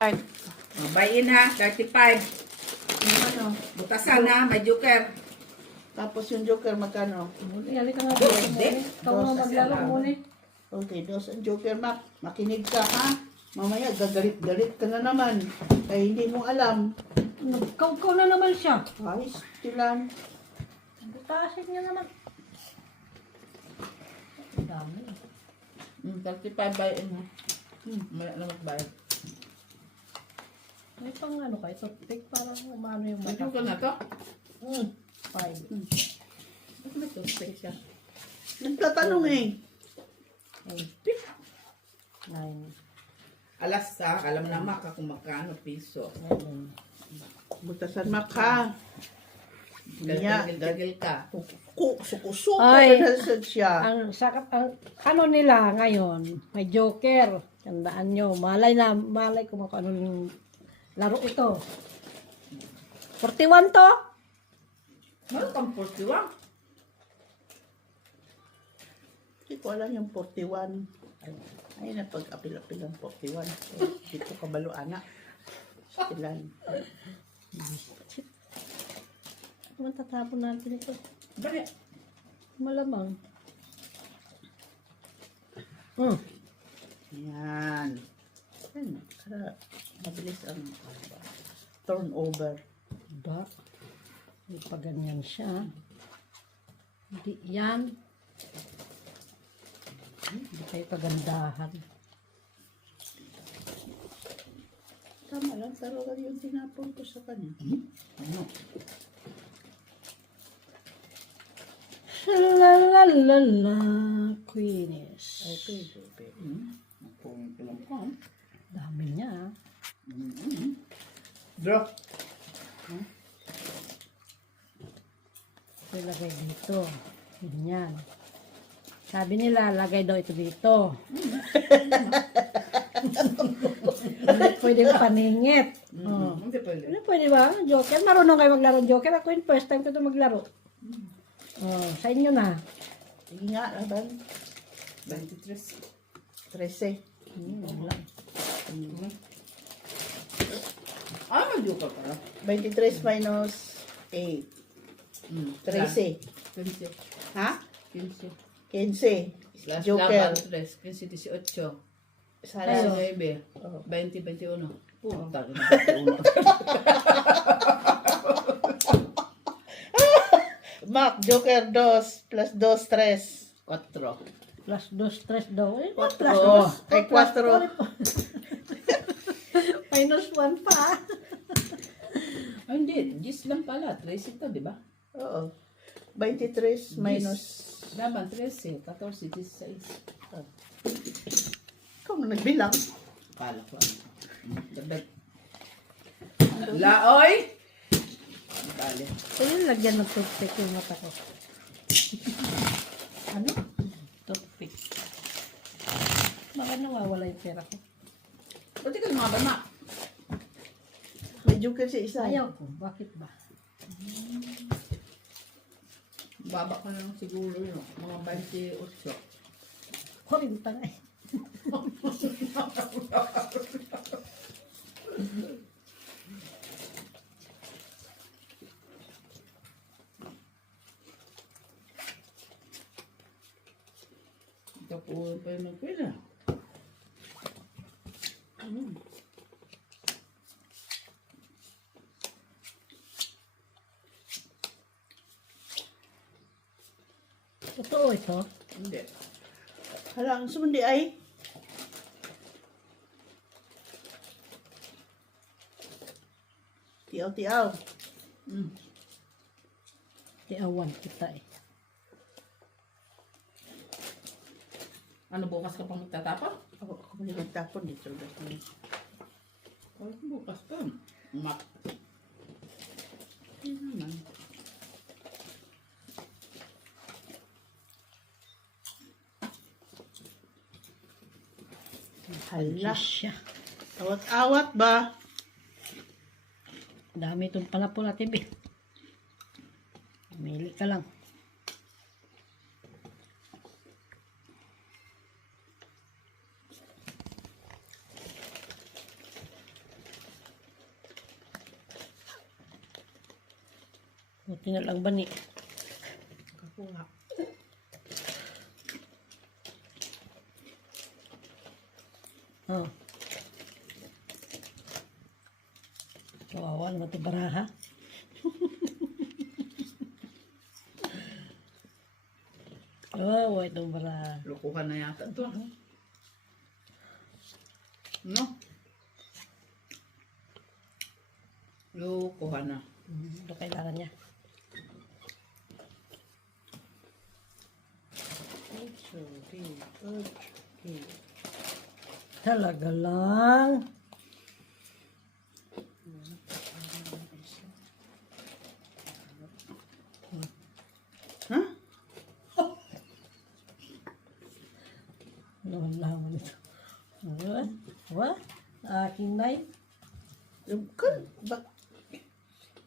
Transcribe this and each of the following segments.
Five. Buy-in ha, 35. Yung ano? Butasan ha, may joker. Tapos yung joker magkano? Muli, halika nga dito Hindi. muli. Ikaw nga maglaro muli. Okay, dos ang joker, Mac. Makinig ka, ha? Mamaya, gagalit-galit ka na naman. Kaya hindi mo alam. Nagkaw-kaw na naman siya. Ay, stilan. Butasin niya naman. Ang dami. 35 buy-in ha. May alam magbayad. May pang ano kayo, toothpick para umano yung May mata. joker na to? 5. Ba't may toothpick siya? Nagtatanong eh. 9. Alas sa, alam na maka kung magkano piso. 11. Butasan, Mac, ha? Niya, Gagil ka. suko-suko Ay. na siya. Ang ano nila ngayon, may joker. Tandaan nyo, malay kung ano yung laro ito. 41 to? Meron kang 41. Hindi ko alam yung 41. Ay, napag-apil-apil ang 41. Dito kabalo, anak. Stilan. Matatapon natin ito. Bakit? Malamang. Yan. Yan. Para mabilis ang turnover. Da. Hindi pa ganyan siya. Hindi yan. Hindi kayo kagandahan. Tama lang, talaga yung tinapon ko sa kanya. Ano? Shalalalala, Queenies. Okay, okay. Kung ilang ko. Dami niya. Draw. Ito ilagay dito. Ganyan. Sabi nila, lagay daw ito dito. Hindi pwedeng paningit. Oh. Hindi pwede. Ano pwede ba? Joker? Marunong kayo maglaro ng Joker? Ako yung first time ko ito maglaro. Oh, sa inyo na. Sige nga, laban. 23. 13. Wala. Ah, may joker para. 23 minus 8. 13. 15. Ha? 15. 15. Plus Joker. 3. 15, 18. Sana. 19. Oh. 20, 21. Puta, 21. Mac, Joker 2 plus 2, 3. 4. Plus 2, 3 daw. Eh, plus Oh, 2. ay 4. Minus 1 pa. Ay, hindi. 10 lang pala. 13 ito, di ba? Oo. 23 minus... Laban, 13. 14, 16. Ikaw na nagbilang. Kala ko. Dabet. Laoy! Bale. Pwede lagyan ng toothpick yung mata ko. Ano? Toothpick. Baka nawawala yung pera ko. Pati ka lumaban, Ma. May Joker sa isa. Ayaw ko. Bakit ba? Baba ko na lang siguro yun. Mga 28. Kurinta nga eh. Ito po pa yung magpila. Totoo ito. Hindi. Hala, ang sumundi ay... Tiaw-tiaw. Tiawan kita eh. Ano, bukas ka pang magtatapon? Ako mali magtapon dito. Ay, bukas ka. Mak. Hindi naman. Hala. Siya. Awat-awat ba? Dami itong panapon natin eh. Pumili ka lang. Buti na lang bani. Kakuha. Oh. Kawawa naman ito baraha. Kawawa itong baraha. Lukuhan na yata ito. No? Lukuhan na. Ito kailangan niya. Okay. Talaga lang. Ha? Naman naman ito. What? Aking knife?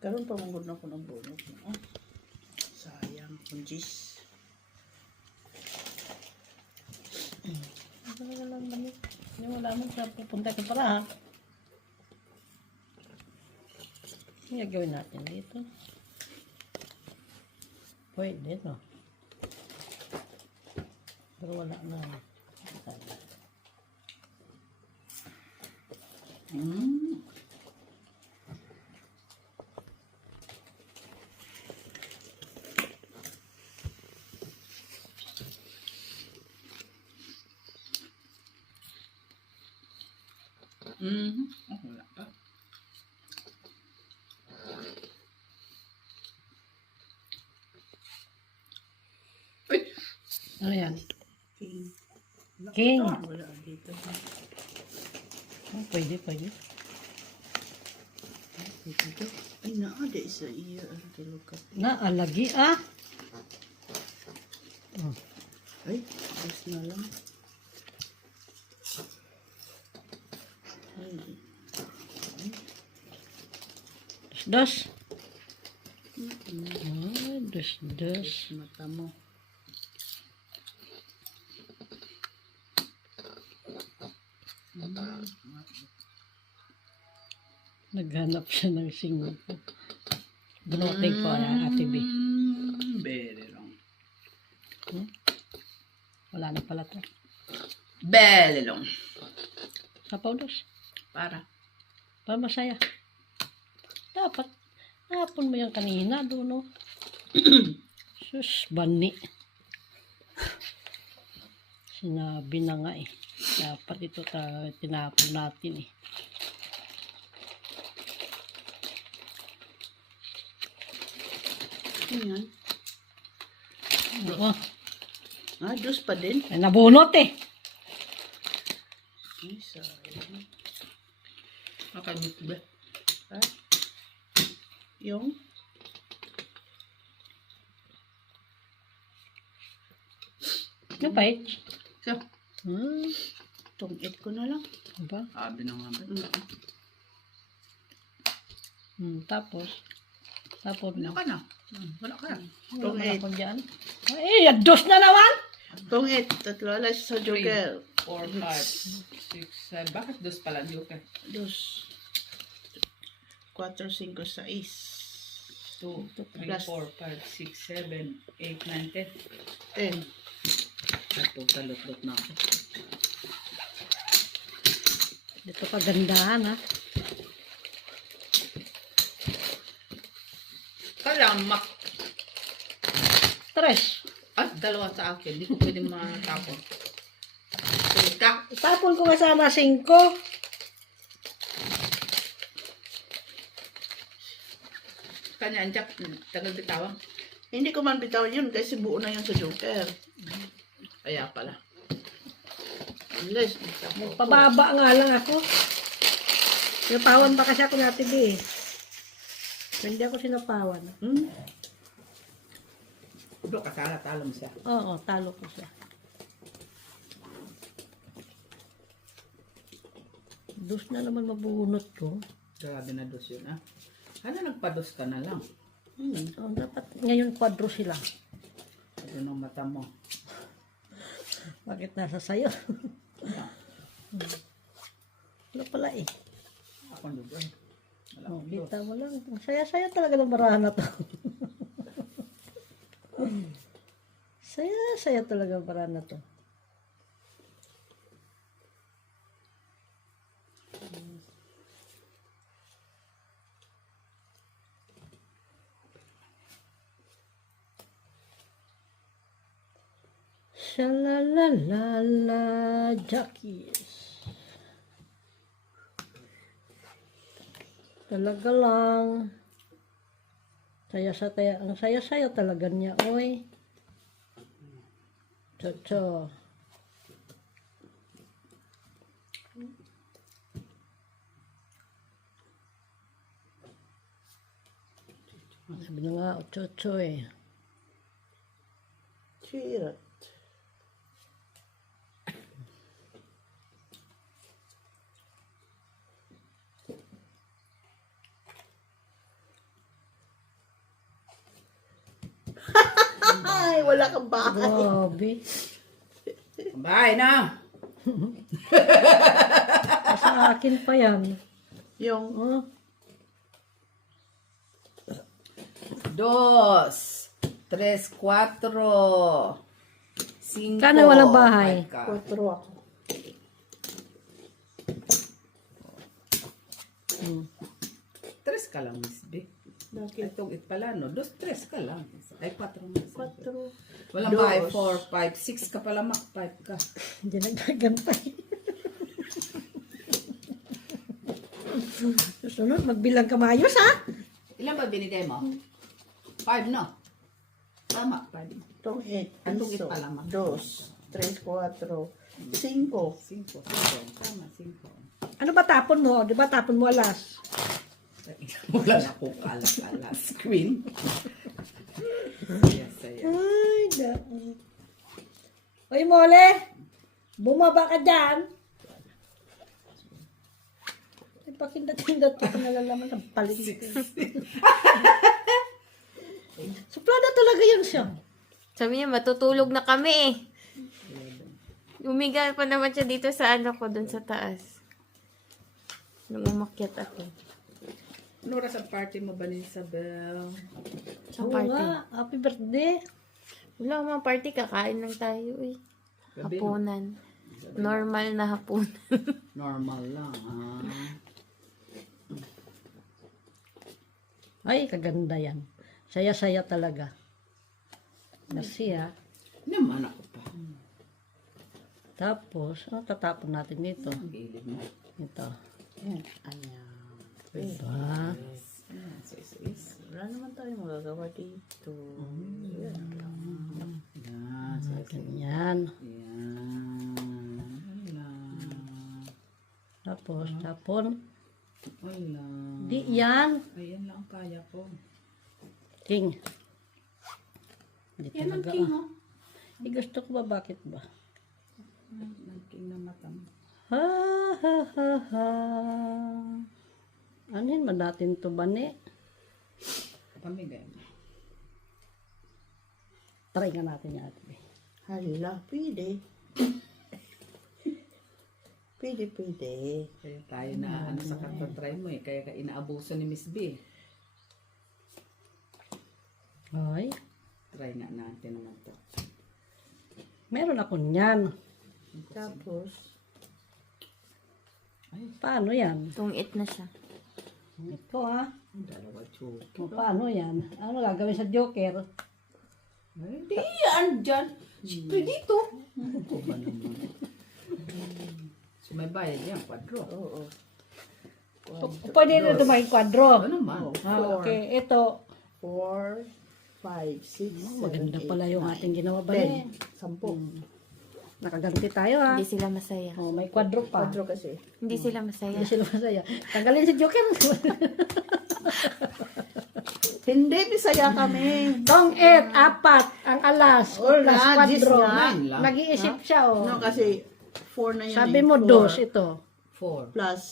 Karoon pa mong na ko ng bonus. Oh. Sayang, kunjis. Talaga lang bani. Hindi mo naman sa pupunta ka para ha. Ano gagawin natin dito? Pwede, no? Pero wala na. Mm. Oh, wala pa. Uy! Ano yan? King. King. Wala dito. Oh, pwede, pwede. Dito. Ay, naada isa iya. Ang tulog ka. Naalagi ah. Oh. Ay, ayos na lang. Ay. Dos. Oh, dos. Mata mo. Naghanap siya ng singko. Bunutin ko ah, Ate B. Very long. Wala na pala to. Very long. Sapaw dos. Para. Para masaya. Dapat. Hapon mo yan kanina doon, no? Sus, bani. Sinabi na nga eh. Dapat ito tinapon natin eh. Ano yan? Oo. Ah, juice pa din. Ay, nabunot eh. Ay, sayang. Makamit ba? Ha? Yung? Napait. So, Tungit ko na lang. Aba? Sabi na nga ba? Tapos. Wala ka na. Wala ka na. Wala man Tungit. ako dyan. Ay, dos na naman! Tungit. Tatlo alas sa joker. 4, 5, 6, 7. Bakit dos pala? Di okay. Dos. 4, 5, 6. 2, 3, 4, 5, 6, 7, 8, 9, 10. 10. At talot-lot na ako. Dito pagandahan ha. Kalamak. Tres. At dalawa sa akin. Di ko pwede matapon. Teka. Tapon ko nga sana 5. Kanya anjak. Tagal bitawan. Hindi ko man bitaw yun kasi buo na yun sa joker. Kaya pala. Unless, Pababa nga lang ako. Sinapawan pa kasi ako natin eh. Hindi ako sinapawan. Udo, kasala-talo mo siya. Oo, talo ko siya. Dos na naman mabunot ko. Grabe na dos yun, ah. Ano nagpados ka na lang? Oh, dapat ngayon kwadro sila. Ano ng mata mo? Bakit nasa sayo? Wala pala eh. Ako doon. Wala Oh, akong dos. kita mo lang. Ang saya-saya talaga ng barahan na to. Saya talaga para na to. Shalalalala, Jackies. Talaga lang. Ang saya-saya talaga niya, oy. Chocho. Sabi na nga, chocho eh. Cheer. Ay, wala kang bahay. Grabe. Bye na! Sa akin pa yan. Yung, Oh, Dos, tres, cuatro, cinco. Kana walang bahay. Five ka. 4 ako. Tres ka lang, Miss B. Bakit? Itong it pala, no? Dos, tres ka lang. Ay, quatro na. 4. Walang bahay, 4, 5, 6 ka pala, mak, 5 ka. hindi nagagantay. Susunod, magbilang ka maayos, ha? Ilan ba binigay mo? 5, no? Tama, 5. Itong 8. Itong 8 pala, ma. 2, 3, 4, 5. 5. Tama, 5. Ano ba tapon mo? Di ba tapon mo alas? Wala na akong alas-alas. Queen. Saya. Ay, daan. Oy, Mole! Bumaba ka dyan! Ay, pakindat-kindat ko nalalaman ng paligid. Suplada talaga yun siya. Sabi niya, matutulog na kami eh. Umiga pa naman siya dito sa ano ko, dun sa taas. Nung umakyat ako. Ano oras ang party mo ba ni Isabel? Sa Oo party. nga, happy birthday. Wala mga party, kakain lang tayo eh. Gabi, no? Hapunan. Normal na hapunan. Normal lang, ah. Ay, kaganda yan. Saya-saya talaga. Merci, ha? Naman ako pa. Tapos, ano tatapon natin dito? Ang gilid mo. Ito. Ayan. Ayan. Diba? Ayan, is. Wala naman tayo magagawa dito. Yan lang. Yan, so, Ganyan. Yan. Wala. Tapos, tapon. Wala. Di yan. Ayan lang ang kaya ko. King. Di Yan ang talaga. king, oh. Gusto ko ba? Bakit ba? Ang king na mata mo. Ha, ha, ha, ha. Anin ba natin to ba ni? Pamigay mo. Try nga natin yan. Ate. Hala, pwede. Pwede. Kaya tayo na ano sa katatry mo eh. Kaya ka inaabuso ni Miss B. Ay, Try nga natin naman to. meron ako niyan. Tapos, Paano yan? Tungit na siya. Ito ha. Ang dalawa choke. O, paano yan? Ano gagawin sa Joker? Hindi yan dyan. Siyempre dito. Ako ba naman? So may bayad yan, kwadro. oo. Pwede na ito maging kwadro. Ano man? Ah, okay, ito. 4, 5, 6, 7, Maganda pala yung 8, ating ginawa ba 10. 10. Nakaganti tayo ha. Hindi sila masaya. Oh, may kwadro pa. Quadro kasi. Hindi sila masaya. Hindi sila masaya. Tanggalin si Joker. Hindi, bisaya kami. Tong 8, 4, ang alas. Wala, Plus this kwadro. nga. lang. Nag-iisip siya oh. No, kasi 4 na yun. Sabi eh. mo, 4 dos ito. 4. Plus,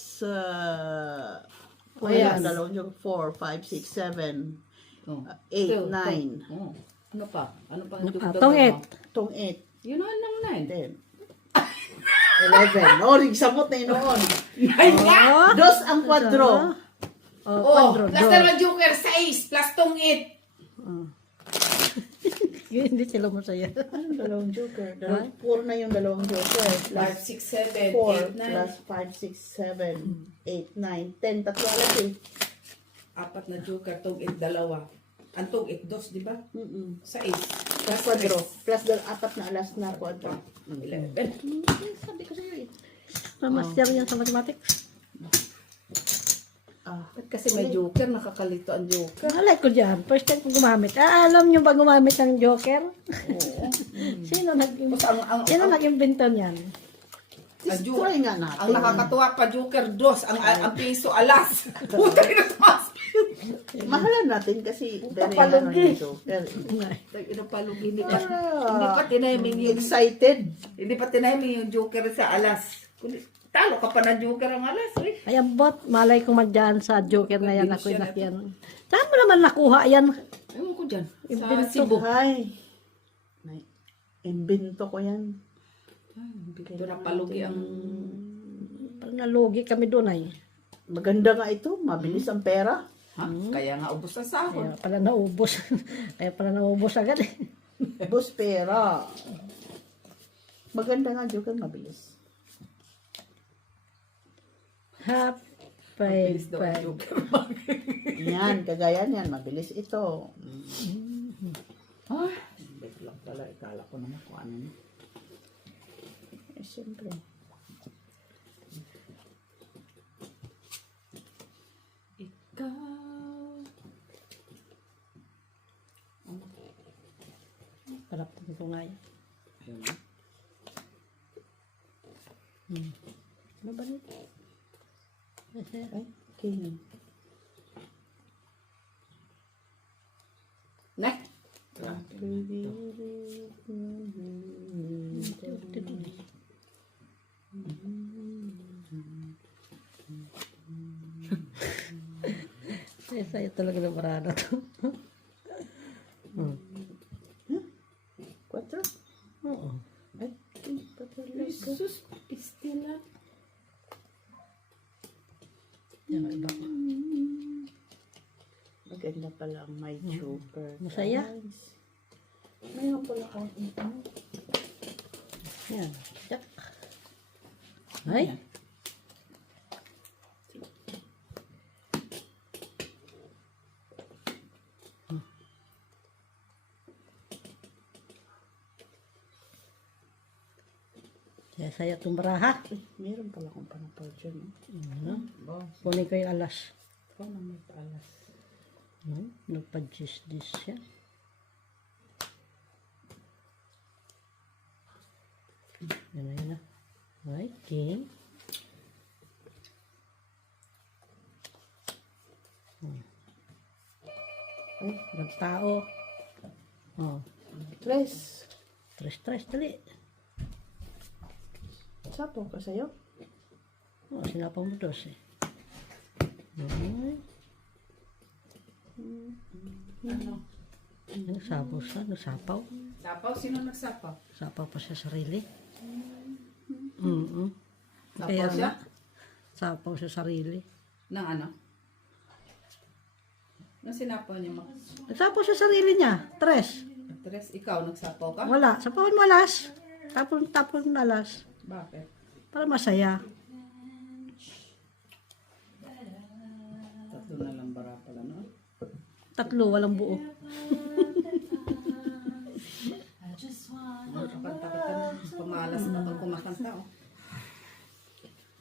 Ayan. dalawang yung 4, 5, 6, 7, Oh. 8, 9. Oh. Ano pa? Ano pa? Ano pa? dugtog Tong mo? 8. Itong 8, Yun ang lang 9. 10, 11. Oh, nagsabot na yun noon. Oh, Dos ang kwadro. oh, Oh, kwadro. plus dos. dalawa joker, 6. Plus tong 8. Yun, hindi sila masaya. Anong dalawang joker? Puro na yung dalawang joker. 5, Plus 6, 7, 4 8, 9. plus 5, 6, 7, 8, 9, 10. Tatlo alas eh. Apat na joker, tog it dalawa. Ang tog it dos, di ba? Sa 8. Plus kwadro. Plus apat na alas na kwadro. 11. Sabi ko sa'yo eh. Master yan sa mathematics. Kasi may joker, nakakalito ang joker. Nalike ko dyan. First time ko gumamit. Alam nyo ba gumamit ng joker? Oo. Sino Ang nag-invento niyan? Try nga natin. Ang nakakatuwa pa, joker dos. Ang piso, alas. Puta rin ang taas. Mahalan natin kasi very Kapalugi. yung joker. Inapalog, hindi pa tiniming yung Excited. hindi pa tiniming yung joker sa alas. Kundi, talo ka pa ng joker ang alas. Eh. Kaya bot, malay ko madyan sa joker na yan. Ako'y nakyan. Saan mo naman nakuha yan? Ewan ko dyan. Sa Invento. Cebu. Hi. Imbento ko yan. Ito na palugi ang... Parang nalugi kami doon ay. Maganda nga ito. Mabilis ang pera. Ha? Kaya nga ubos na sahod. Kaya pala naubos. Kaya pala naubos agad eh. Bus pera. Maganda nga joker. Mabilis. Bilis daw ang Five. joker. Yan. Kagaya niyan. Mabilis ito. Ay, bet lang pala. Ikala ko naman kung ano. Eh, siyempre. Ikaw. Parapin ko nga yan. Ayun. Ano ba nito? Ay, okay. Ne? Sa'yo talaga na marana to. Quatro? Oo. Ay, patulog ko. Jesus, pistila. Yan ang iba ko. Maganda pala ang my joker. Masaya? Guys. Mayroon pala akong internet. Yan. Jack. Ay. Saya itong baraha. Mayroon pala akong panapal dyan. Ano? Boss, Kunin ko yung alas. ikaw na may palas. Nagpa-dis siya. Yan na yun na. Ay, king. Ay, nagtao. Oh, Tres. tres, dali. Sapo ka sa'yo? Oh, sinapang mo dos eh. Ay, Ano? nagsapaw siya, nagsapaw. Sapaw? Sino nagsapaw? Sapaw pa siya sarili. Sapaw siya? Sapaw siya sarili. Nang ano? Nang sinapaw niya Nagsapaw siya sarili niya. Tres. Tres, ikaw nagsapaw ka? Wala. Sapawan mo alas. Tapon alas. Bakit? Para masaya. Tatlo na lang bara pala, no? Tatlo, walang buo. Kakanta ka na. Pamalas na pag kumakanta, oh.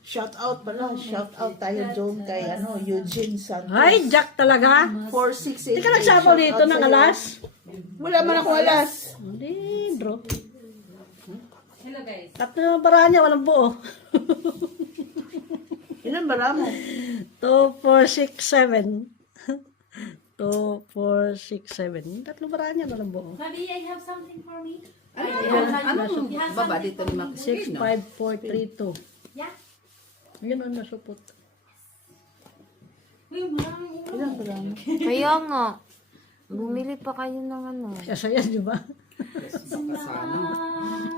Shout out pala. Shout out tayo doon kay Eugene Santos. Ay, Jack talaga. 468. Hindi ka nagsapaw dito ng alas? Wala man akong alas. Hindi, bro. Tatlo na para niya, walang buo. Ilan bara mo? 2, 4, 6, 7. 2, 4, 6, 7. Tatlo bara niya, walang buo. Mommy, I have something for me. Anong baba dito ni Max? 6, 5, 4, 3, 2. Yeah? Yun ang nasupot. Uy, maraming ulo. Ilan bara mo? Kaya nga. Bumili pa kayo ng ano. Sasaya, di ba?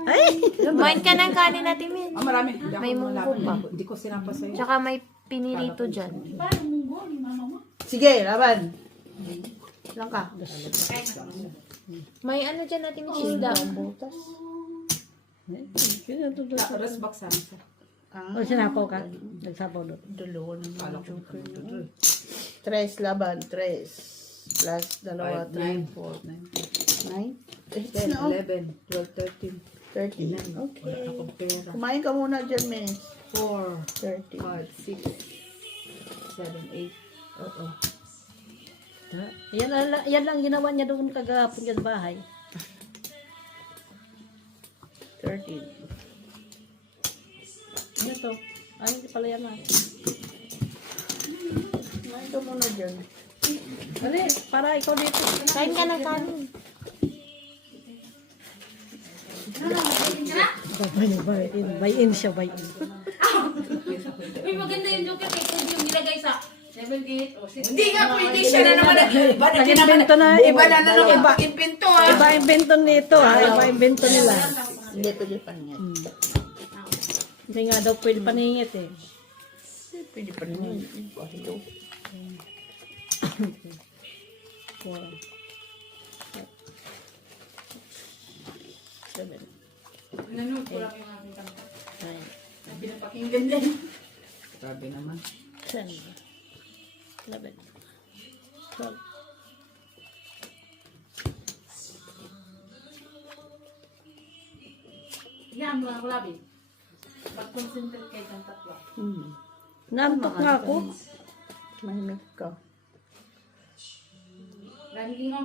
Ay! Kumain ka ng kanin natin, Min. Marami. Hindi ako May munggo malapit. pa. Hindi ko sinapa sa'yo. Tsaka may pinirito dyan. Paano munggo ni mama mo? Sige, laban. Ilan ka? May ano dyan natin may isda. Ang butas. Rest box sa amin. Ah, O, sinapaw ka? Nagsapaw doon. dalawa na Kala mga ko joker. ito. Tres laban, tres. Plus dalawa, 5, 3, 9, 4, 9, 9. 10, na, oh. 11, 12, 13. 30. Okay. Wala akong pera. Kumain ka muna dyan, miss. 4, 30. 5, 6, 7, 8. Oo. Yan lang ginawa niya doon kagahapon sa bahay. 13. Ano to? Ay, hindi pala yan ah. Kumain ka muna dyan. Dali, para ikaw dito. Kain ka ng kanin. Buy-in siya, buy-in. Uy, maganda yung joker kay Kuya yung nilagay sa 7, 8, o 6. Hindi nga pwede siya na naman. Iba na Nag-invento na, Iba na naman pag-invento ah. Iba invento nito ha, iba invento nila. Hindi pwede pa niya. Hindi nga daw pwede paningit eh. Pwede pa niya. Hello. 4, 7. Nanonood ko lang yung aking kanta. 9, Pinapakinggan din. Sabi naman. 10, 11, 12. Yan, mga kulabi. Pag-concentrate kayo ng tatlo. Nantok nga ako. Mahimik ka. Ranking o.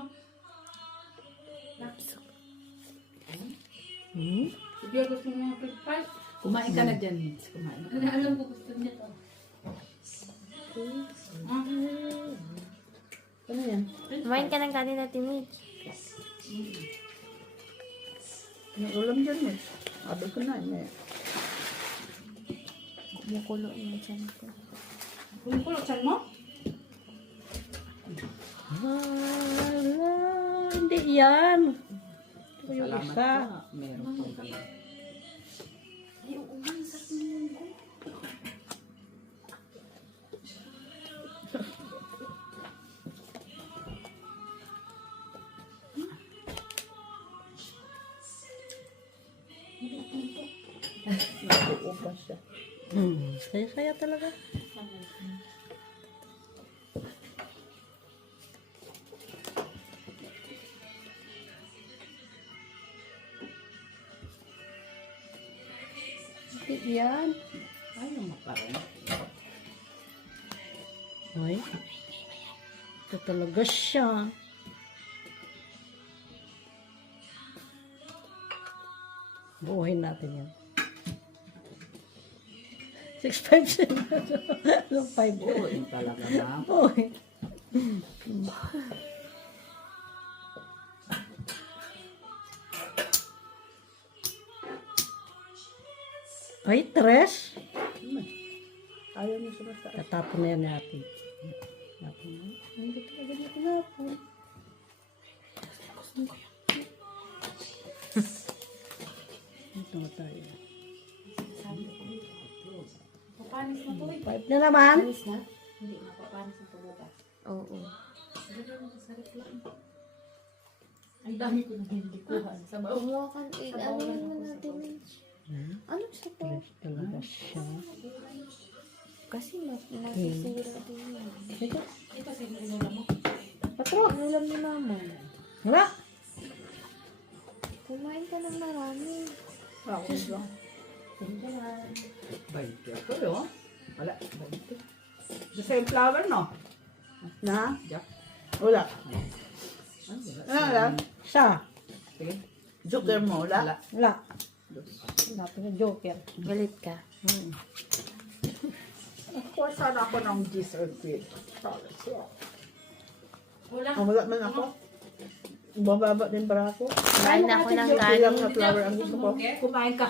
Sige, gusto mo yung quick fight. Kumain ka na dyan, Mitch. Kumain ka. Alam ko gusto niya to. Ano yan? Kumain ka ng kanin natin, Mitch. Anong ulam dyan, miss? Sabi ko na, eh. Kumukulo yung tiyan ko. Kumukulot saan mo? Wala, hindi yan. Ito yung Salamat isa. ka. Meron pong dalawa. Ay, oo nga, sa munggo. Nag-uubas siya. Saya-saya talaga. Hindi yan. Ayaw mo pa rin. Ay, ito talaga siya. Buuhin natin yan. 6, 5, 7. 5. Oo, yun talaga na. Buuhin. Ay, 3. Ayaw niya sumastaan. Tatapon na yan natin. Tapon na. Hindi talaga niya tinapon. Ito na tayo. Papanis na to eh. 5 na naman. Papanis na? Hindi, mapapanis na to bukas. Oo. Ang dami ko nang hindi kuha. Sa baon. Kumuha ka. Ano naman natin, Mitch? Ano sa to? 3 talaga siya. Kasi nasisira din yan. Ito. Ito sa inulam mo. Patro. Ano alam ni Mama? Wala. Kumain ka ng marami. Ako ba? Baite ako yun. Wala, baite. The same flower, no? Na? Jack. Wala. Ay, wala. Wala. Siya. Sige. Joker mo, wala? Wala. Wala. Natin na joker. Galit ka. Kuha sana ako ng dessert with. Wala. Wala man ako. Bababa din para ako. Kain na ako ng Joker lang kanin. na flower ang gusto ko. Kumain ka.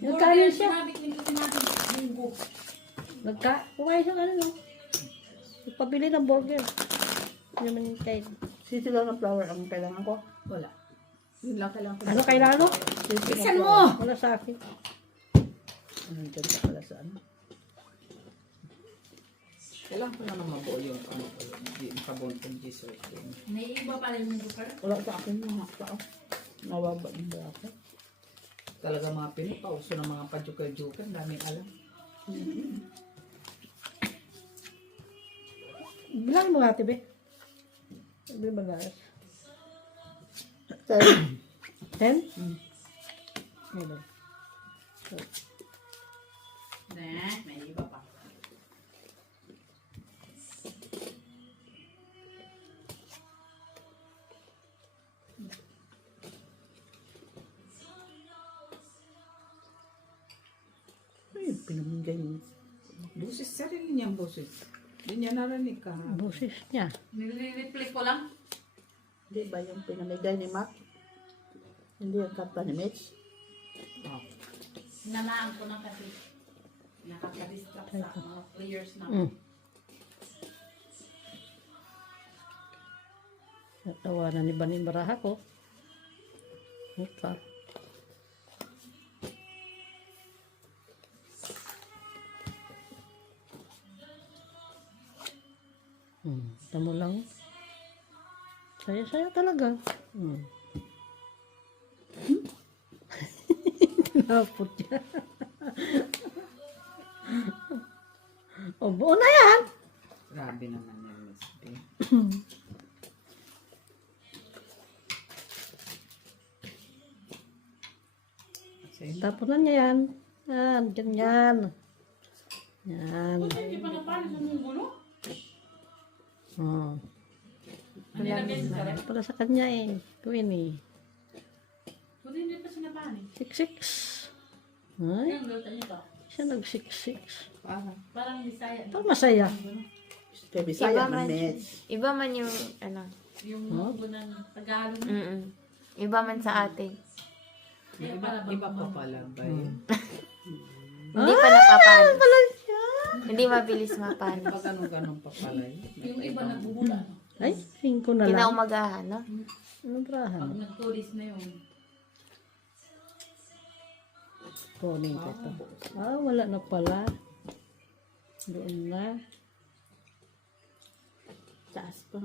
Nagkanin siya. Sinabit nito sinabi. Munggo. Kumain siya ano. Pabili ng burger. Hindi naman yung kain. Sisi lang na flower ang kailangan ko. Wala. Yun lang kailangan ko. Ano kailangan mo? Sisi lang Isan flower. mo! Wala sa akin. Nandyan ka pala sa ano. Kailangan ko na naman po yung ano ko yung nakabuntong dessert yun. Naiiba pala yung joker. Wala sa akin mga tao. Nawaba din ba ako? Talaga mga Pinoy, pauso ng mga pa-joker-joker, daming alam. Bilang mo nga, Tibe. Sabi ba na? 10? Ayun. May iba pa. Ay, pinamingay niya. Busis, sarili niyang busis. Hindi niya narinig ka. Boses niya. Nire-replay ko lang. Hindi ba yung pinamigay ni Mac? Hindi yung kanta ni Mitch? Oh. Namaan ko na kasi nakaka-distract sa mga players na. Natawanan ni Banin Baraha ko. Ito. Tamo lang. Saya-saya talaga. Tinapot niya. O, buo na yan. Grabe naman yung Miss B. Tapunan niya yan. Yan, ganyan. Yan. Hindi pa napalis ang gulo. Oh. Ano nilagay sa sarap? Para sa kanya eh. Gawin eh. Buti hindi pa sinapanis. 6-6. Ay, Yung luto nito. siya nag-6-6. Parang Bisaya. Ito masaya. Kaya Bisaya Iba man, man, Mitch. iba man yung, ano, Yung mubo ng Tagalog. iba man sa atin. Iba pa pala ba yun? Hindi pa napapanis. Hindi mabilis mapanis. Pag ganun-ganun pa pala yun. Yung iba nagbubula. Ay, 5 na lang. Kinaumagahan, no? Anong brahan? Pag nag-tourist na yun. Kunin ko ito. Ah, wala na pala. Doon na. Taas pa.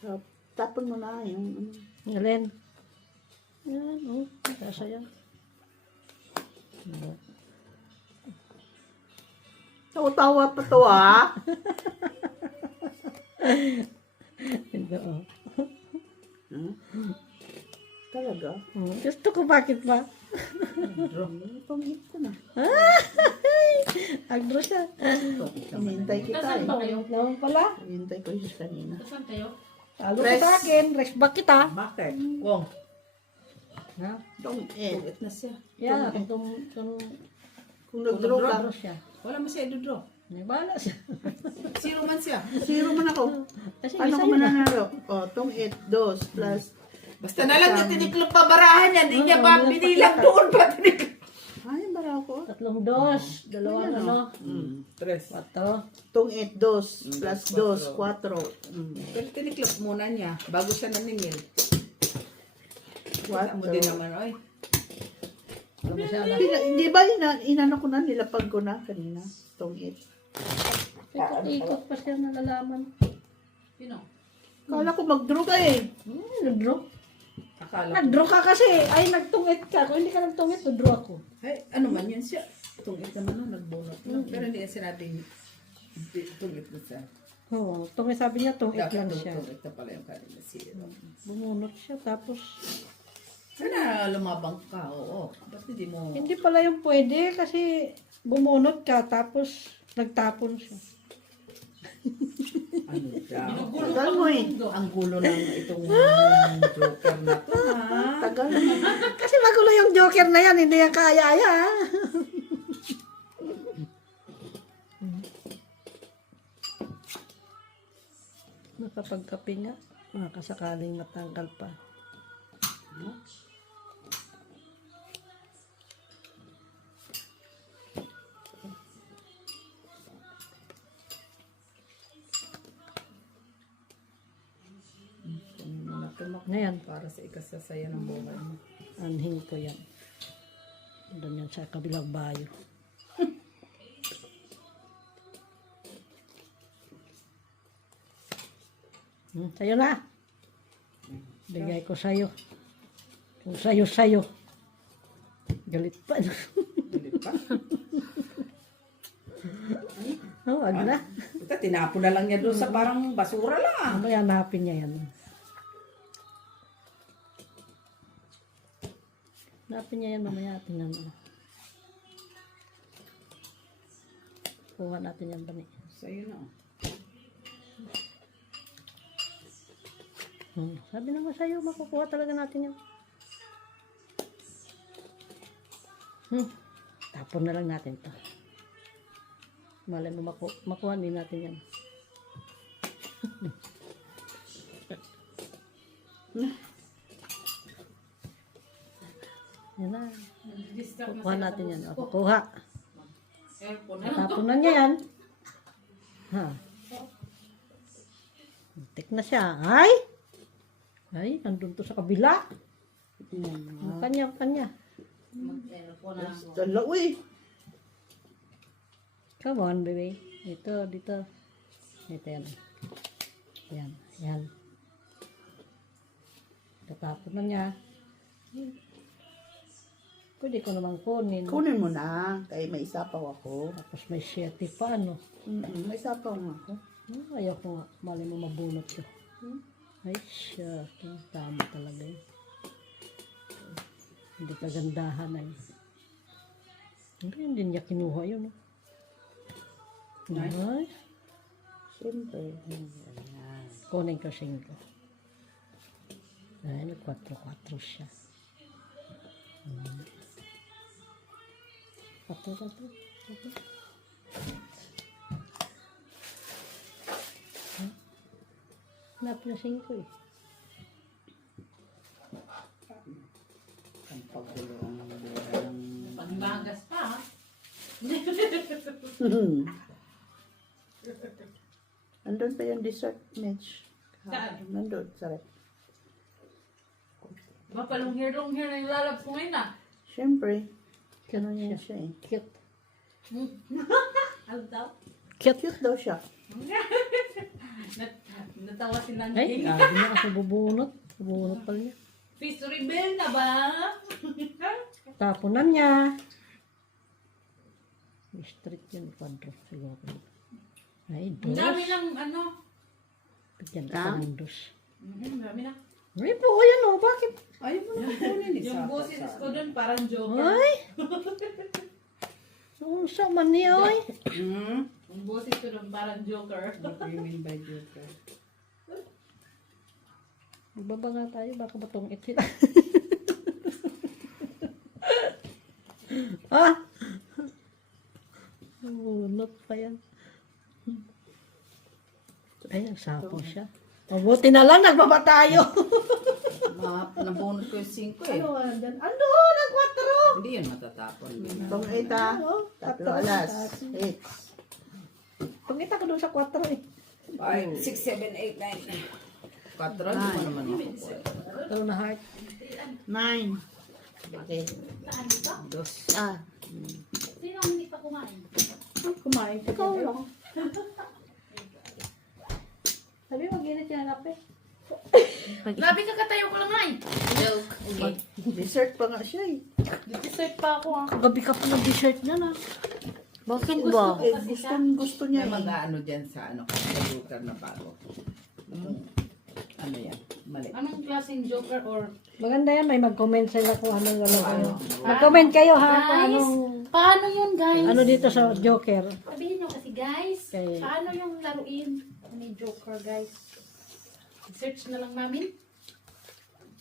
So, tapon mo na yung... Ngalen. Yan, oh. Kasaya. Tawa-tawa pa to, ah. Ito, oh. Talaga? Gusto ko bakit ba? Pangit ko na. Agro siya. Hinihintay kita Saan eh. ba kayo? Naman pala. Hinihintay ko yung kanina. Saan kayo? Talo ka sa akin. Rest back kita. Bakit? Kung, Ha? Don't eh. ulit na siya. Yan. Kung nag-draw ka, Agro siya. Wala mo siya idodro. May bala siya. Zero man siya. zero man ako. Kasi Paano isa ko yun. mananalo? O, tong 8, 2, plus... Basta na lang yung tiniklop pa barahan niya. Hindi niya pa binilang doon pa tiniklop. Ay, bara ako. 3 dos. Dalawang ano. Tres. 4. Tong 8, 2, plus 2, 4. Pero tiniklop muna niya bago siya naningil. Mo din 4. naman, oy. Hindi ba inano ko na, nilapag ko na kanina? Tong 8. Ikot-ikot pa siya nalalaman. Sino? Kala ko mag-draw ka eh. Nag-draw. Akala ko. Nag-draw ka kasi. Ay, nagtungit ka. Kung hindi ka nagtungit, nag-draw ako. Ay, ano man yun siya. Tungit naman na, nagbunot lang. Pero hindi niya sinabing tungit na siya. Oo. Tungit sabi niya, tungit lang siya. Tungit na pala yung kanina siya. Bumunot siya. Tapos, Sana lumabang ka, oo. Ba't hindi mo... hindi pala yung pwede kasi bumunot ka. Tapos, nagtapon siya. Ano daw? Tagal mo eh. Ang gulo ng itong joker na to, ha? Tagal mo. Kasi magulo yung joker na yan. Hindi yan kaya-aya. Nakapagkape nga. Nakasakaling matanggal pa. Ngayon, Para sa ikasasaya ng buhay mo. anhin ko yan. Doon yan sa kabilang bayo. Sa'yo na. Bigay ko sa'yo. Kung sa'yo. Galit pa. Hindi pa. Oh, wag na. Ito, tinapon na lang niya doon sa parang basura lang. Mamaya hanapin niya yan. Hanapin niya yan mamaya. Tingnan mo. Kuha natin yan bani. Sa'yo na. Sabi naman sa'yo, makukuha talaga natin yan. Tapon na lang natin to. Malay mo makuha din natin yan. Yan na. Kukuha natin yan. O, kukuha. Aircon. Tapon na niya yan. Ha. Tik na siya. Ay, nandun to sa kabila. Ang kanya. Mag-aircon na ako. Dala, uy. Come on, baby. Dito. Ito yan. Yan. Tatapon na niya. Pwede ko namang kunin. Kunin mo na. Kaya may isapaw ako. Tapos may 7 pa, ano. May isapaw nga ako. Ayaw ko nga. Mali mo mabunot ko. Ay, siya. Tama talaga yun. Hindi kagandahan ay. Hindi niya kinuha yun. Ay, Siyempre. kunin ko 5. Ay, 4 siya. 4. Hanap na 5 eh. Ang paggulo ang buhay ng... Pangbagas pa. Andun pa yung dessert, Mitch. Saan? Nandun, sarap. Baka long hair na yung lalabs ko ngayon ah. Siyempre. Cute Ano siya. yan siya eh. Cute. Ano daw? Cute daw siya. Natawa silang Ay, grabe na kasi bubunot. Bubunot pala niya. Fish rebel na ba? Tapunan niya. Street yun, kwadro. Siguro. Ay, Ang dami dos. ng ano. Bigyan Ah? ka ng dos. Ang dami na. Ay po, yan o. Bakit? Ayaw mo na kunin ni Yung Sata boses sa... ko dun parang joker. Ay! Unsa man niya, oy. Yung boses ko dun parang joker. What do you mean by joker? Magbaba nga tayo, baka batong sila. Ah! Bunot pa yan. Ay, nagsapo siya. Mabuti na lang, nagbaba tayo. Nabunot ko yung 5 eh. Ano nga dyan? Ano? Nag-4! Hindi yan matatapon. Itong 8 ah. Tatlo alas. 8. Pagkita ko doon sa 4 eh. 5, 6, 7, 8, 9. 4, hindi mo naman makukuha. Ito na heart. 9. Okay. Dos. Ah. Sino ang hindi pa kumain? Kumain ka. Ikaw lang. Sabi mo, ginit yan eh. Labi ka katayo ko lang ay. Joke. Okay. Dessert pa nga siya eh. Dessert pa ako ah. Kagabi ka pa ng dessert niya na. Bakit ba? Eh, gusto niya May eh. mag-ano dyan sa ano, sa joker na bago. Ano yan? Mali. Anong klaseng joker or... Maganda yan, may mag-comment sila kung anong ano. Mag-comment kayo ha kung Guys, anong paano yun guys? ano dito sa Joker. Sabihin nyo kasi guys, Okay. paano yung laruin ni Joker guys? Search na lang namin.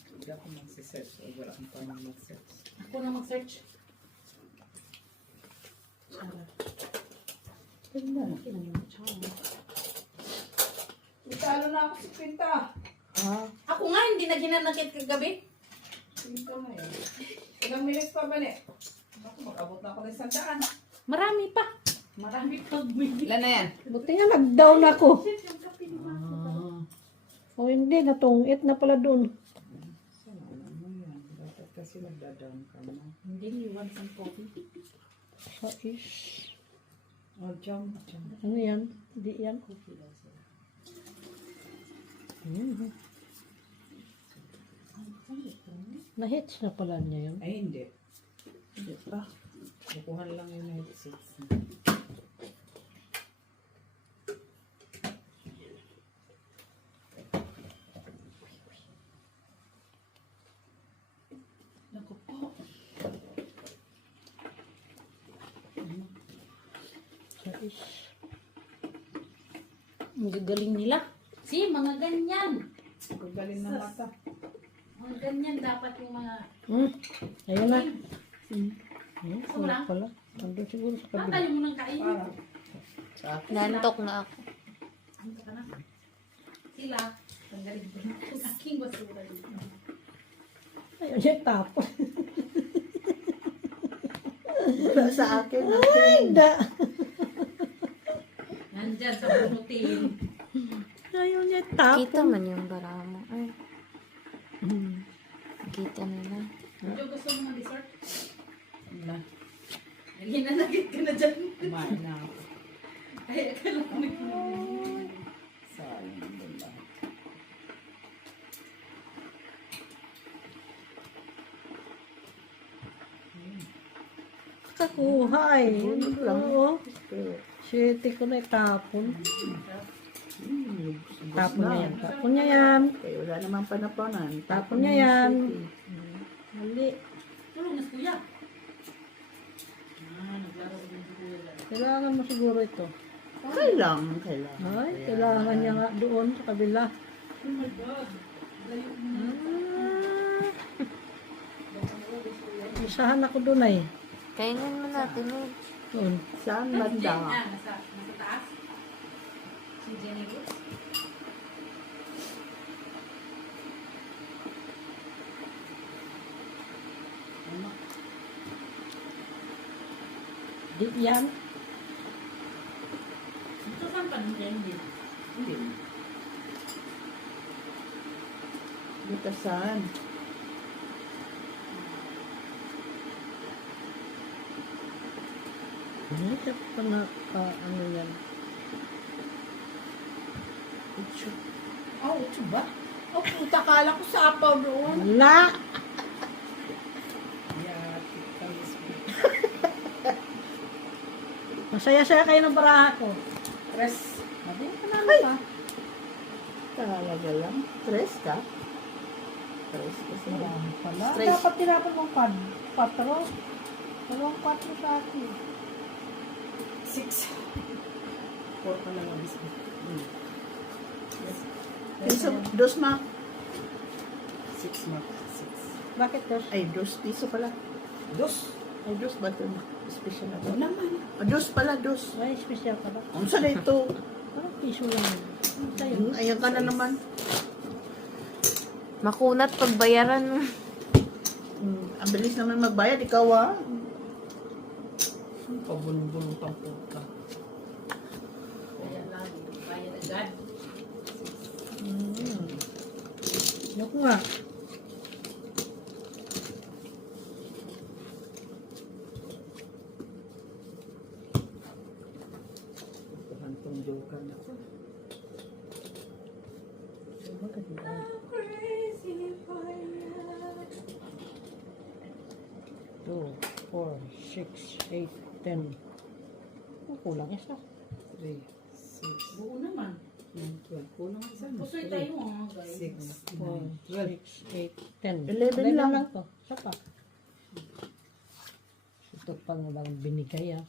Hindi ako mag-search. Wala akong pang mag-search. Ako na mag-search. Italo na ako si Pinta. Ako nga, hindi na ginanakit kagabi. Pinta na yun. Ilang minutes pa ba ni? Ako, mag-abot na ako ng 100. Marami pa. Marami pa. Ilan na yan? Buti nga nag-down ako. O hindi, natungit na pala doon. Ano yan? Dapat kasi magda-down ka na. Hindi, iwan sa coffee. Sa is, Oh, jump. ano yan? Hindi yan. Mhm. Na-hits na pala niya yun. Ay, hindi. Hindi pa. Kukuhan lang yung headsets. Naku po. Sais. Ang gagaling nila. Si, mga ganyan. Pagaling na mata. Mga ganyan dapat yung mga... Ayun na. Gusto mo Wala lang? pala. Nandun siguro sa kabila. Tayo mo nang kain. Para. Sa akin. Nantok na ako. Ano ka na? Sila. Tanggalin ko na. Ang aking basura dito. Ayun yung tapon. Wala sa akin. Hindi. Nandyan sa bunutin. Ayun yung tapon. Kita man yung bara mo. Ay, kita nila. Medyo gusto mo ng dessert? Na. Hinanagit ka na dyan. Kumain na ako. Ay, akala ko nagkumain. Sayang din ba? Kakuha eh. Oo. Siyete ko na itapon. Tapon niya yan. Tapon niya yan. Kaya wala namang panaponan. Tapon niya yan. Mali. Tulong na si kuya. Naglaro din si kuya lang. Kailangan mo siguro ito. Kailangan, kailangan. Ay, kailangan niya nga doon sa kabila. Oh my God. Layo mo na. Isahan ako doon ay. Kainin mo natin eh. Doon. Saan Jen, banda? nasa taas. Si Jenny Rose. Di yan. Ito saan pa nung Jenny? Hindi. Dito saan? Hindi pa na ano yan. Oh, ito ba? Oh, puta, kala ko sapaw doon. Wala! Yeah, tamis mo. Masaya-saya kayo ng baraha ko. Tres. Sabi ka namin pa. Talaga lang. Tres ka? Tres ka sa Marami pala. Straight. Dapat tinapon mong 4. Dalawang 4 sa akin. 6. 4 pa lang ang biscuit. Piso, dos ma. 6 mark. 6. Bakit dos? Ay, dos piso pala. Dos. Ay, dos ba ito? Special na Ano ba? naman? Dos pala, dos. Ay, special ka ba? Ang sana ito. Parang piso lang. Ano sa'yo? Ayan ka na naman. Makunat pagbayaran mo. Ang bilis naman magbayad. Ikaw ah. Pabulong-bulong pang puta. Kaya lang, bayad agad. Yok nga. Tuhan tong joker na ko. Maganda. 2, 4, 6, 8, 10. Kulang isa. 3, 6, Buo naman. 12. Kulang ang isa. Pusoy tayo mga guys. 6, 4, 9, 12. 6, 8, 10. 11 lang. to. Isa pa. Ito pa nga lang binigay ah.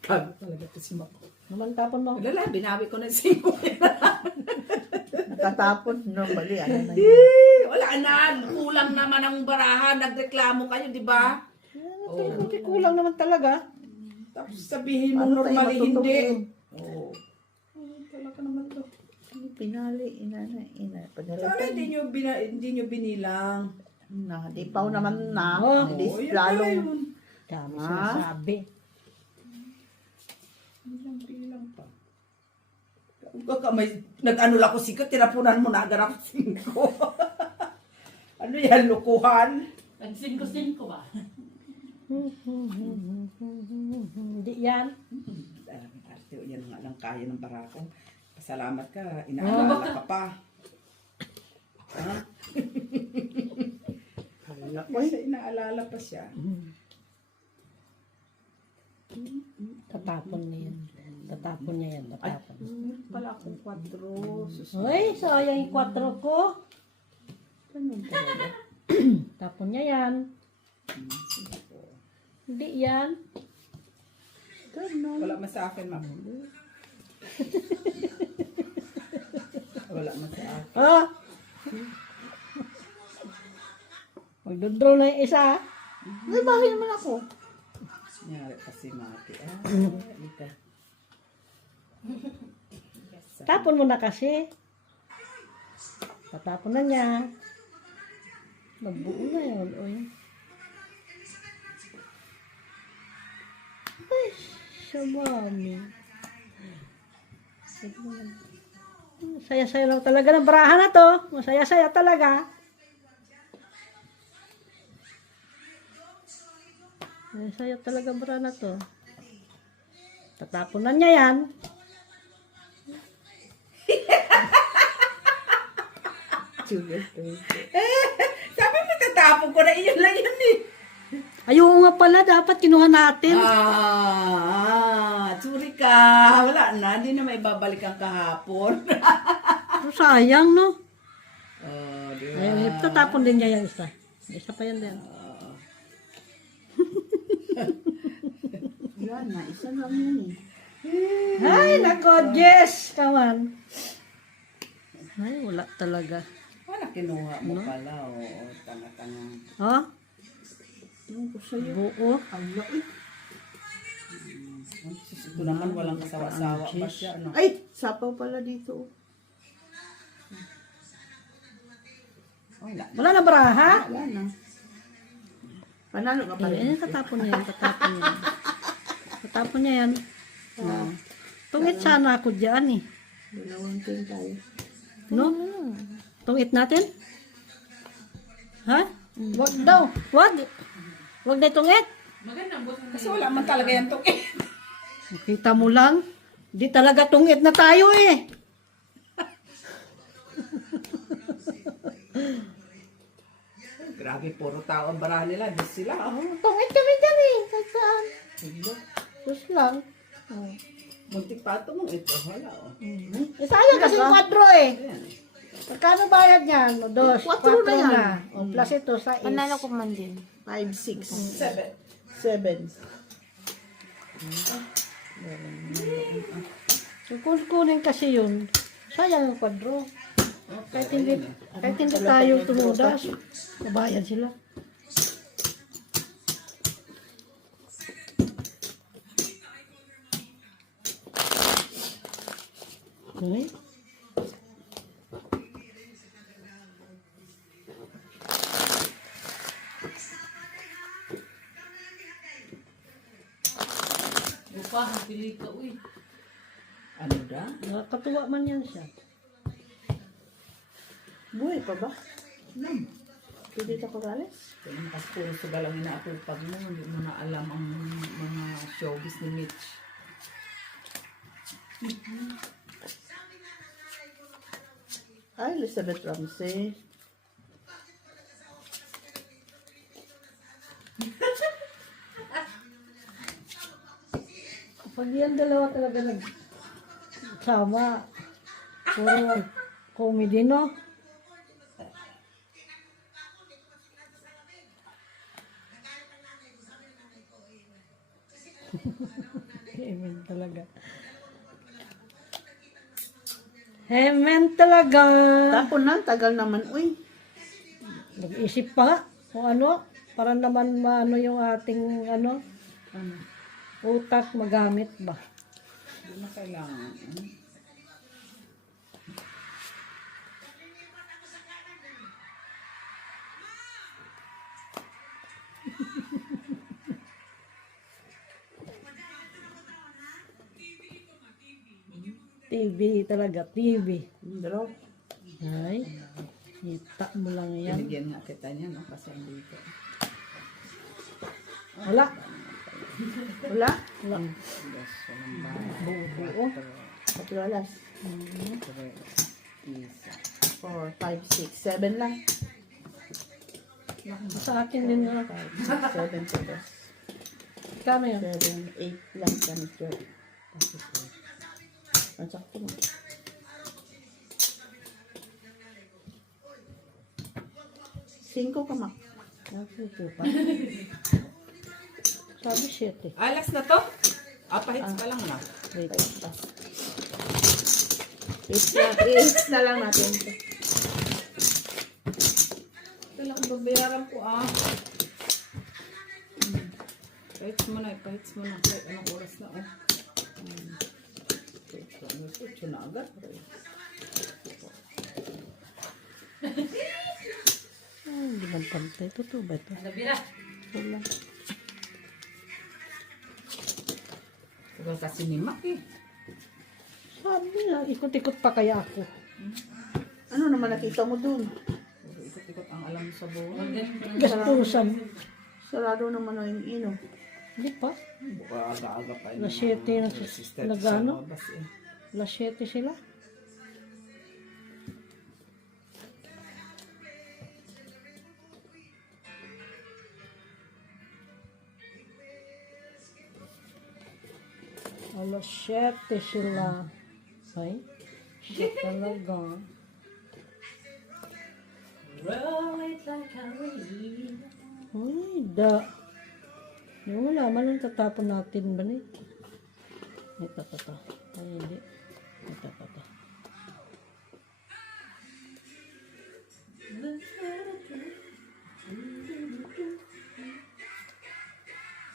Kago talaga ito si Mako. Naman tapon mo. Wala, binawi ko na 5. Nakatapon. Normally, ano na yun. Wala na. Kulang naman ang barahan. Nagreklamo kayo, di ba? Kunti kulang naman talaga. Tapos sabihin mo Paano tayo normally hindi. matutukin? Oo. Talaga naman to. Pinali, ina. Sana Panalitan. hindi nyo binilang. Na, di pa naman na. Oh. Hindi Oo, yun lalong. pala yun. Dami Ah. sinasabi. Bilang pa. Nag-ano lang ko sikat, tinapunan mo na agad ako 5. Ano yan, lukuhan? Nag-5-5 ba? Hindi yan. Arte, yan nga lang kaya ng barako. Pasalamat ka, inaalala ka pa. Ha? Hala, Kasi inaalala pa siya. Tatapon niya yan. Tatapon niya yan. Tatapon. Meron pala akong 4. Uy, sayang yung 4 ko. ganun talaga. Tapon niya yan. Hindi yan. Ganun. Wala man sa akin, ma'am. Wala man sa akin. Ah! Magdodraw na yung isa. May bahay naman ako. Nangyari pa si Mati. Ika. Tapon mo na kasi. Tatapon na niya. Magbuo na yun. Uy. Ay, siya mami. Saya-saya lang talaga ng barahan na to. Masaya-saya talaga. Saya talaga barahan na to. Tatapon na niya yan. Sabi mo, tatapon ko na iyon lang yun eh. Ayun nga pala, dapat kinuha natin. Tsuri ka. Wala na, hindi na may babalik ang kahapon. Sayang, no? Di ba? Ayun, tatapon din niya yung isa. Isa pa yan din. Yan na, isa lang yun eh. Ay, nako, Jess! Kaman. Ay, wala talaga. Wala kinuha mo pala. Oo, tanga-tanga. Oh, Tingin ko sa'yo. buo. Hala, eh. Ito naman walang kasawa-sawa pa siya. No? Ay, sapaw pala dito. Wala. Wala na baraha? Wala na. Panalo ka pa Ayun, rin. tatapon niya yan, tatapon niya yan. Tatapon niya yan. Tungit sana ako dyan eh. Dalawang ting tayo. No? Tungit natin? Ha? Wag daw. Wag. Wag na tungit. Kasi wala man talaga yan to. Kita mo lang. Di talaga tungit na tayo eh. Grabe, puro tao ang barahan nila. Diyos sila. Oh. Tungit kami dyan eh. Kahit saan. Sus lang. Muntik pa ito mo. Ito, wala. Oh. Sayang kasi 4 eh. Ayan. Magkano bayad niyan? 2, 4 na yan. na. O, plus ito, 6. Panalo ko man din. 5, 6, 7. 7. Kung kunin kasi yun, sayang ang kwadro. Kahit hindi tayo tumudas, mabayad sila. Okay. Bupa, pili ka, uy. Ano da? Nakakatuwa man yan siya. Buhay pa ba? Pwede ito Corrales? Kaya kasi puro sugal ang inaatupag mo. Hindi mo na alam ang mga showbiz ni Mitch. Ay, Elizabeth Ramsey. Pag yan dalawa talaga nagsama, puro comedy, no? Hemen talaga. Hemen talaga. Tapon na, tagal naman. Uy, Nag-isip pa nga kung ano, para naman maano yung ating utak magamit ba. Hindi na kailangan. TV talaga, TV. draw. Ay, kita mo lang yan. Binigyan nga kita niya, no? Kasi dito. Wala. Wala? Wala. Yes, walang bahay. Buo-buo. Tatlo alas. 3, isa. 4, 5, 6, 7 lang. Sa akin din na. 7 pesos. Kano yun? 7, 8 lang kami 12. Ang sakto mo. Cinco ka, Mak. Nasuko pa. Sabi 7. Alas na to? Pahits pa lang na. Wait. 8 na lang natin. Ito lang babayaran ko Pahits mo na, pahits mo na. Kahit anong oras na Ito na agad. Hindi man pantay. Totoo ba ito? Nabira. Wala. Ito kasi ni Mac Sabi na, ikot-ikot pa kaya ako. Ano naman nakita mo dun? Puro ikot-ikot ang alam mo sa buhay. Gastusan. Sarado naman ang ino. Hindi pa. Buka aga-aga pa Alas 7 na nag-ano? Labas Alas 7 sila. Alas 7 sila. Ay, shit talaga. Roll it like a wave. Ay, da. Yung wala man ang tatapon natin ba ni? Ito. Ay, hindi. Ito.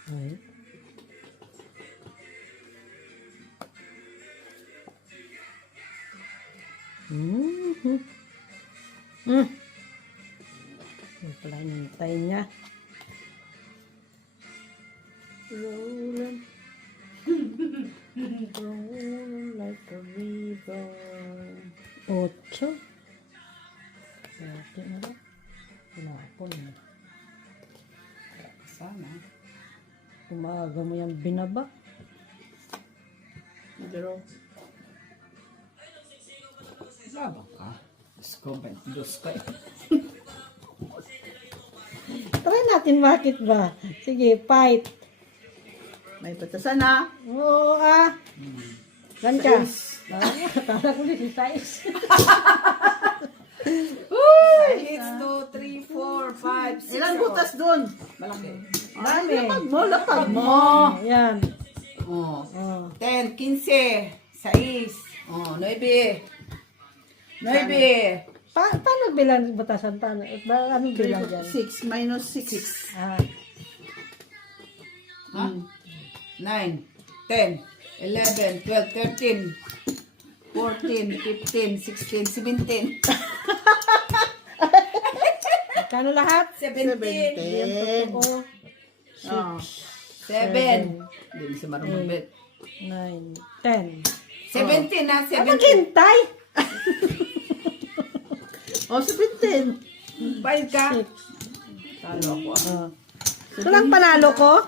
Ay. Mm-hmm. Yung pala hinintay niya. Rolling. Rolling like a river. 8. Dati na lang. Pinapon na. Sana. Umaga mo yung binaba. Pero, Labang ka. Diyos ko Try natin bakit ba? Sige, fight. may batasan na. Oo Gan ka? Kala ko din si Sais. It's 2, 3, 4, 5, 6. Ilang butas dun? Malaki. Ay, lapag mo. Yan. Oh. Oh. 10, 15, 6, 9. 9. Paano bilang batasan? Paano? Anong bilang dyan? 6 minus 6. 9, 10, 11, 12, 13, 14, 15, 16, 17. Kano lahat? 17. Oo. Oh. 7. Hindi mo siya marunong bet. 9, 10. 17 na, 17. Maghintay! Oh, 17. Bayad ka. 6. Talo ako. Ito lang panalo ko?